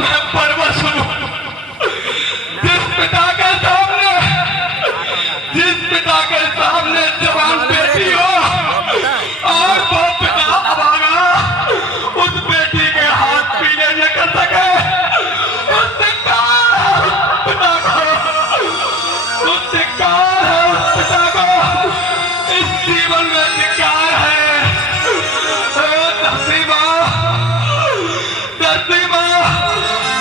मैं परवश हूँ। जिस पिता के सामने जवान बेटी हो और वो पिता अभागा उस बेटी के हाथ पीले न कर सके, उस धिक्कार है उस पिता को, उस धिक्कार है उस पिता को, इस जीवन में धिक्कार है। धरती माँ, धरती माँ,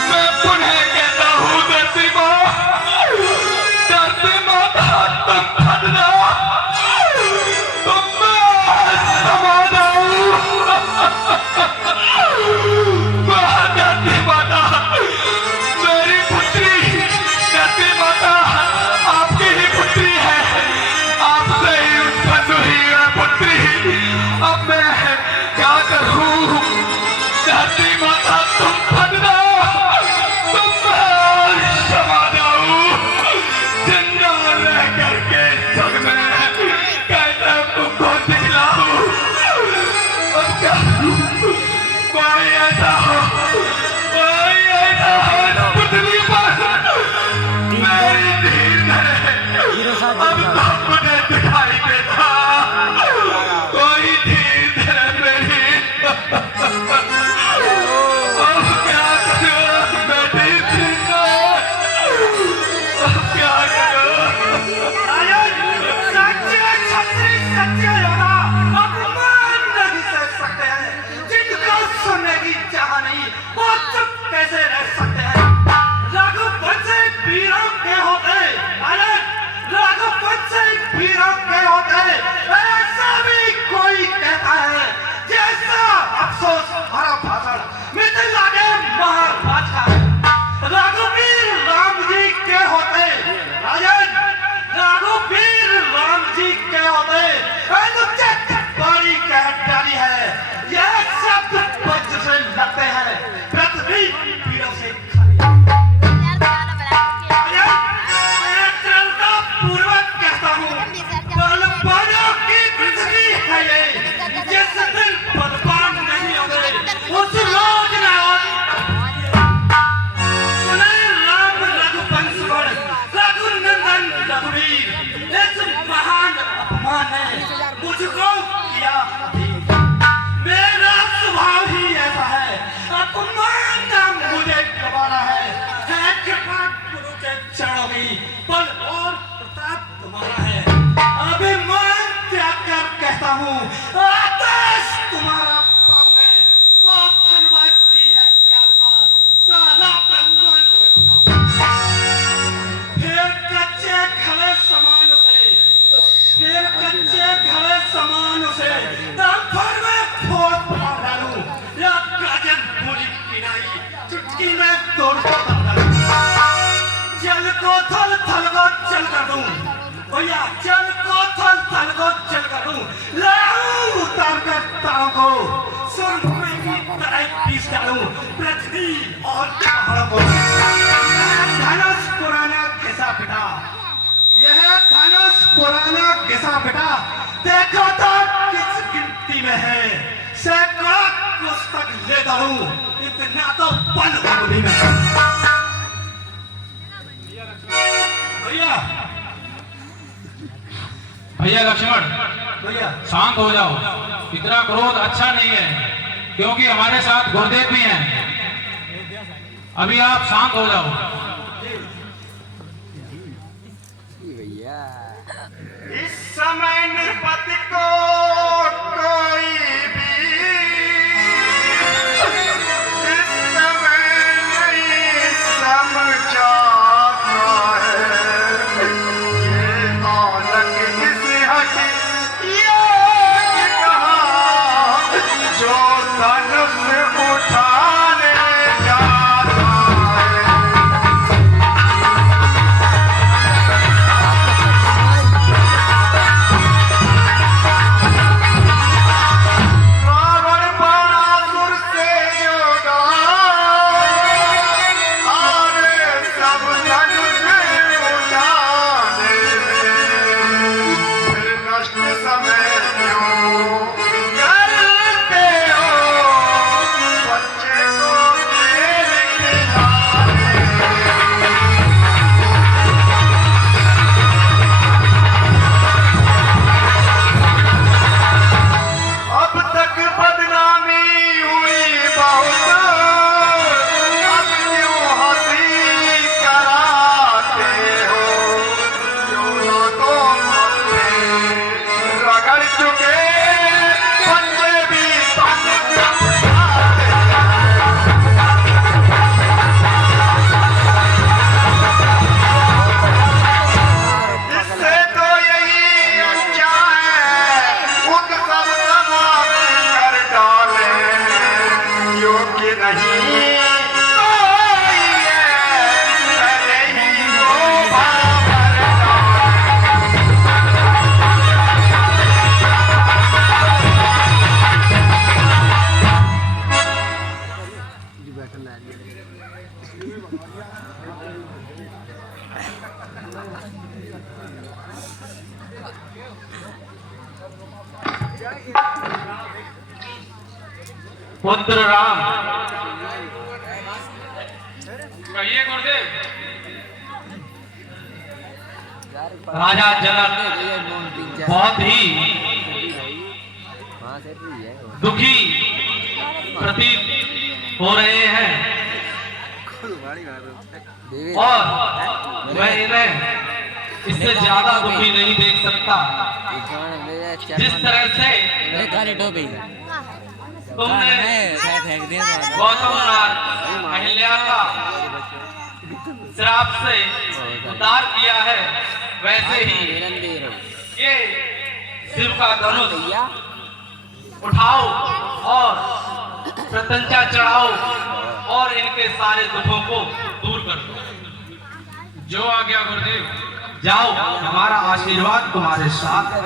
मैं पुनः कहता हूँ धरती माँ, धरती माता तुम खड़ना, तुम समाना, धरती माता, मेरी पुत्री धरती माता आपकी ही पुत्री है, आपसे ही उत्पन्न हुई है पुत्री। अब मैं क्या करूं? धरती माता तुम खड़ना, तुम क्षमा दो, जिंदा रह करके जग में कैसे तुमको दिखलाऊं? अब क्या करूं? कोई ऐसा हो पुतली पर मेरी धीर धरे, अब तो मुझे दिखाई देता, कोई धीर धरे मेरी। अब क्या करूं बेटी जिंदा, अब क्या करूं? सच्चे छत्री सच्चे योद्धा अपमान नहीं सह सकते हैं, जिनको सुनने की चाह नहीं वो चुप कैसे रह सकते हैं? रघुवंश वीरों के होते, अरे रघुवंश वीरों के होते, ऐसा भी कोई कहता है, जैसा अफसोस भरा भाषण मिथिला के महाराज का है। रघुवीर राम जी के होते, राजन रघुवीर राम जी के होते, अनुचित बड़ी कह डाली है, यह शब्द वज्र से लगते हैं, पृथ्वी पीड़ों से खाली। मैं दृढ़ता पूर्वक कहता हूँ, बलवानों की पृथ्वी है ये, जिस दिन बलवान नहीं होंगे उस रोज ना सुने राम रघुवंशवर, रघुनंदन रघुवीर, इस महान अपमान ने मुझको किया अधीन। मेरा स्वभाव ही ऐसा है, अपमान ना मुझे गवारा है कृपा गुरु के चरणों की, बल और प्रताप तुम्हारा है। अभिमान त्याग कर कहता हूँ, आदेश तुम्हारा पाऊंगा, तो धन्यवाद की है ज्ञान का सारा ब्रह्मांड उठाऊंगा। फिर कच्चे खड़े समान से, फिर कच्चे खड़े समान से भर में फोड़ फाड़ डालूं, या गाजर पूरी पिनाई चुटकी में तोड़ कर डालूं, जल को थल थल को चल कर दूं, भैया जल को थल थल को चल कर दूं, लाऊं उतार कर तारों को, स्वर्ग की तरह पीस डालूं पृथ्वी और पहाड़ों को। धनुष पुराना घिसा पिटा, यह धनुष पुराना घिसा पिटा, देखो तो किस गिनती में है, सैकड़ों पुस्तक ले डालूं, इतना तो बल होने में। भैया भैया लक्ष्मण, भैया शांत हो जाओ, इतना क्रोध अच्छा नहीं है, क्योंकि हमारे साथ गुरुदेव भी हैं। अभी आप शांत हो जाओ। इस समय नृपति को कोई भी इस समय नहीं समझा है, ये औलख किस हक ये कहा जो धनुष उठाने जाता है। समय क्यों करते हो बच्चे नहीं आइए, पहले ही वो भावर पुत्र राम। कहिए गुरुदेव। राजा जनक बहुत ही दुखी प्रतीत हो रहे हैं और मैं इन्हें इससे ज्यादा दुखी नहीं देख सकता। जिस तरह से तुमने गौतम नाथ अहिल्या का श्राप से उद्धार किया है, वैसे ही ये शिव का धनुष उठाओ और प्रत्यंचा चढ़ाओ और इनके सारे दुखों को दूर कर दो। जो आ गया गुरुदेव, जाओ, हमारा आशीर्वाद तुम्हारे साथ है।